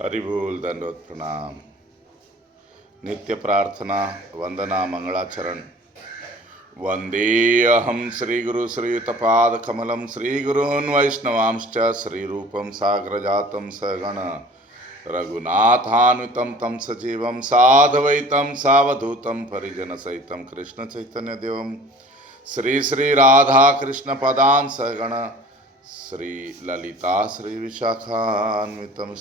हरि बोल, दंडवत प्रणाम। नित्य प्रार्थना वंदना मंगलाचरण। वंदे अहम श्री गुरु श्रीयुतपाद कमलम श्री गुरून् वैष्णवांश्च श्रीरूपम साग्र जातम सगण रघुनाथान्वितं तं सजीवं साधवैतं सावधूतं परिजन सहितं कृष्ण चैतन्य देवं श्री श्री राधा कृष्ण पदान् सगण श्री ललिता श्री विशाखान्वितं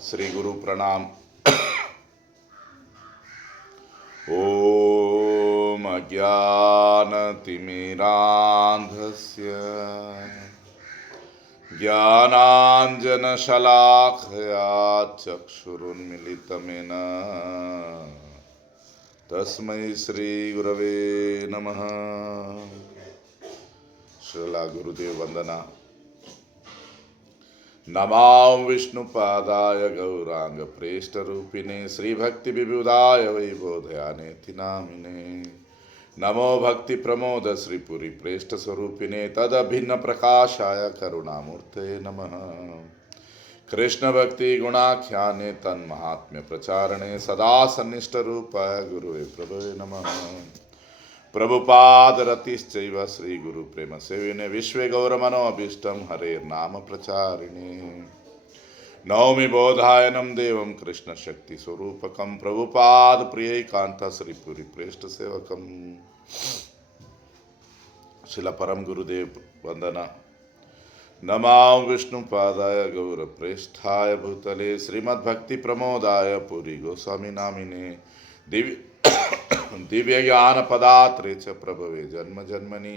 श्री गुरु प्रणाम। ओम अज्ञानतिमिरान्धस्य ज्ञानाञ्जनशलाखया चक्षुरुन्मिलितमेन तस्मै श्रीगुरवे नमः। श्रीला गुरुदेव वंदना। नमां विष्णुपादाय गौरांग प्रेष्ठरूपिणे श्रीभक्ति विबुधाय वैबोधयानेति नामिने। नमो भक्ति प्रमोद श्रीपुरी प्रेष्ठ स्वरूपिणे तदभिन्न प्रकाशाय करुणामूर्ते नमः। कृष्ण भक्ति गुणाख्याने तन्महात्म्य प्रचारणे सदा सन्निष्ठ रूपाय गुरुवे प्रभवे नमः। प्रभुपाद रतिश्चैव श्री गुरु प्रेम सेविने विश्वे गौरमनो अभीष्टं हरेर्नाम प्रचारिणे। नौमि बोधायनं देवं कृष्ण शक्ति स्वरूपकं प्रभुपाद प्रियैकांत श्रीपुरी प्रेष्ठ सेवकम। शिला परम गुरुदेव वंदना। नमां विष्णुपादाय गौर प्रेष्ठाय भूतले श्रीमद्भक्ति प्रमोदाय पुरी गोस्वामी नामिने दिव्य ज्ञान पदात्रे च प्रभवे जन्म जन्मनि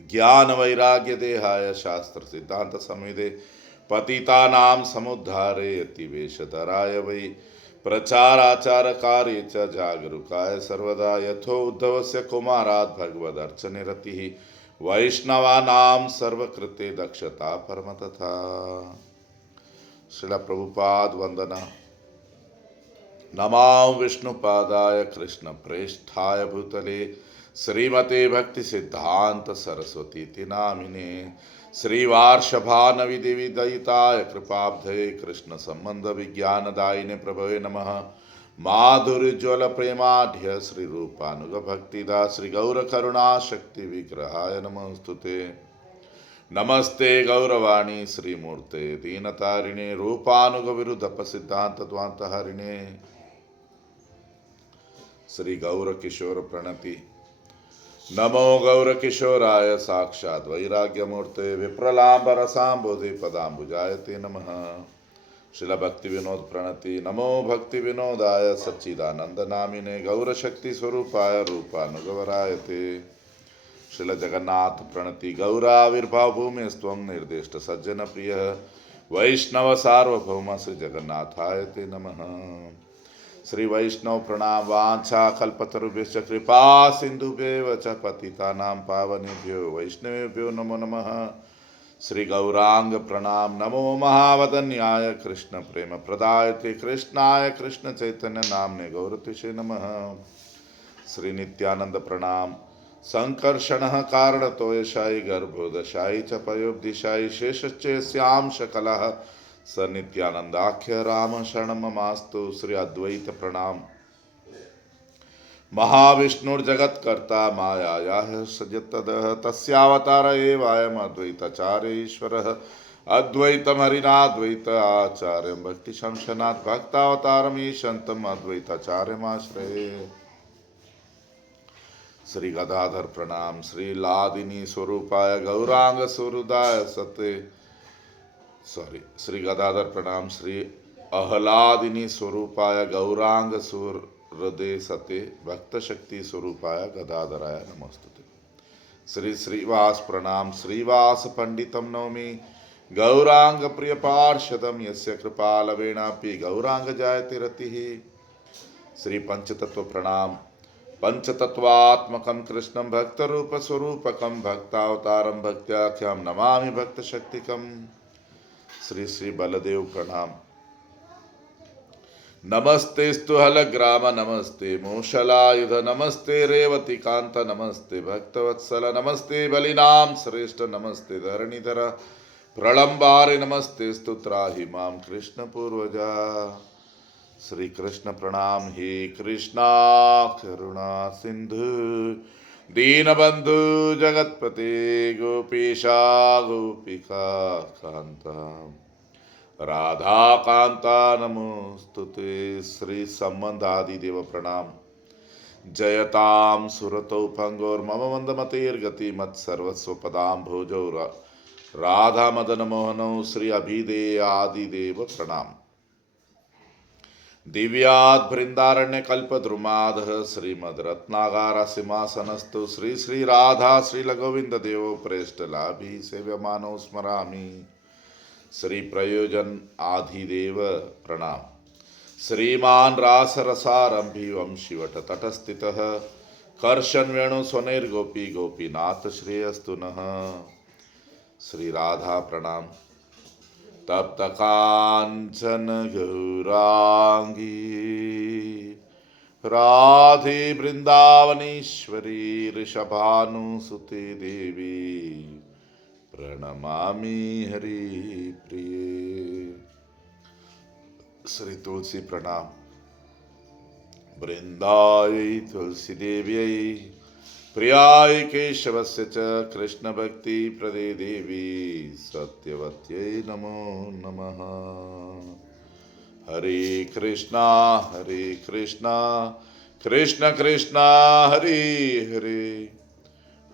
ज्ञान वैराग्य देहाय शास्त्र सिद्धांत समिदे पतितानां समुद्धारे यतिवेशधराय वै प्रचाराचारकार्ये च जागरूकाय सर्वदा यथो उद्धवस्य कुमारात् भगवदर्चने रतिः वैष्णवानां सर्वकृते दक्षता परम तथा। श्रीला प्रभुपाद वंदना। नमां विष्णुपादाय कृष्ण प्रेष्ठाय भूतले श्रीमते भक्ति सिद्धांत सरस्वती नामिने श्रीवार्षभानवि देवी दयिताय कृपाब्धये कृष्ण संबंध विज्ञानदायिने प्रभवे नमः। माधुर्यज्वल प्रेमाढ्य श्री रूपानुग भक्तिदा श्री गौर करुणा शक्ति विग्रहाय नमस्तुते। नमस्ते गौरवाणी श्रीमूर्ते दीनतारिणे रूपानुग विरुद्ध सिद्धांत द्वांत हरिणे। श्री गौर किशोर प्रणति। नमो गौर किशोराय साक्षात् वैराग्यमूर्ते विप्रलांबर सांबोधि पदाम्बुजायते नमः। शिला भक्ति विनोद प्रणति। नमो भक्ति विनोदाय सच्चिदानंद नामिने गौर शक्ति स्वरूपाय रूपानुगवरायते। शिला जगन्नाथ प्रणति। गौराविर्भाव भूमि स्वं निर्दिष्ट सज्जन प्रिय वैष्णव सार्वभौम श्री जगन्नाथाय ते नमः। श्री वैष्णव प्रणाम। वांछा कल्पतरुभ्यश्च कृपा सिंधुभ्येव च पतितानां पावनेभ्यो वैष्णवेभ्यो नमो नमः। श्री गौरांग प्रणाम। नमो महावदन्याय कृष्ण प्रेम प्रदायते कृष्णाय कृष्ण चैतन्य नामने गौरतिषे नमः। श्री नित्यानंद प्रणाम। संकर्षण कारणतोयशायी गर्भोदशायी च पयोब्धिशायी शेषश्चे श्याम शकलः स नित्यानंदाख्य राम शरणममास्तु। श्री अद्वैत प्रणाम। महाविष्णुर्जगत्कर्ता मायायाः सजतदः तस्यावतार एवायम् अद्वैताचार्य ईश्वरः। अद्वैतं हरिनाद्वैत आचार्यं भक्तिशंशनात् भक्तावतारम् ईशन्तम् अद्वैताचार्यमाश्रये। श्री गदाधर प्रणाम। श्री लादिनी स्वरूपाय गौरांग सुहृदाय सते श्री गदाधर प्रणाम। श्री अहलादिनी स्वरूपाय गौरांग सुहृदे सते भक्त शक्ति स्वरूपाय गदाधराय नमस्तुते। श्री श्रीवास प्रणाम। श्रीवास पंडितम नौमि गौरांग प्रिय पार्षदम यस्य कृपालवेणापि गौरांग जायते रतिः। श्री पंचतत्व प्रणाम। पंचतत्वात्मकं कृष्णं भक्तरूप स्वरूपकं भक्तावतारं भक्त्याख्यं नमामि भक्त शक्तिकम्। श्री श्री बलदेव प्रणाम। नमस्तेस्तु हलग्राम नमस्ते मूषलायुध नमस्ते रेवती नमस्ते भक्तवत्सल नमस्ते बलिनाम श्रेष्ठ नमस्ते धरणीधर प्रलंबारे नमस्ते स्तुत्राहि मां कृष्ण पूर्वजा। श्री कृष्ण प्रणाम हे कृष्णा करुणा सिंधु दीनबंधु जगतपते गोपीशा गोपिका कांता राधा कांता नमोस्तुते। श्री संबंध आदि देव प्रणाम। जयताम सुरतौ पंगोर्मम मंदमतेर्गति मत्सर्वस्व पदाम भोजौ राधा मदन मोहनौ श्री अभिदे आदि देव प्रणाम। दिव्याद बृंदारण्य कल्पद्रुमाद श्रीमद रत्नागार सिंहासनस्तु श्री श्री राधा श्रील गोविंद देव प्रेष्ठ लाभी सेव्यमानो स्मरामि। श्री प्रयोजन आधिदेव प्रणाम। श्रीमान रास रसारंभी वंशीवट तटस्थितः कर्षण वेणु स्वनैर्गोपी गोपीनाथ श्रेयस्तु नः। श्री राधा प्रणाम। तप्त कांचन गौरांगी राधे वृंदावनेश्वरी ऋषभानुसुते देवी प्रणमामि हरि प्रिय। श्री तुलसी प्रणाम। वृंदाय तुलसी देव्यै प्रियाय केशवस्य च कृष्ण भक्ति प्रदे देवी सत्यवत्यै नमो नमः। हरे कृष्णा कृष्ण कृष्णा हरे हरे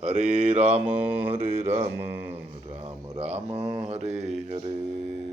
हरे राम राम राम हरे हरे।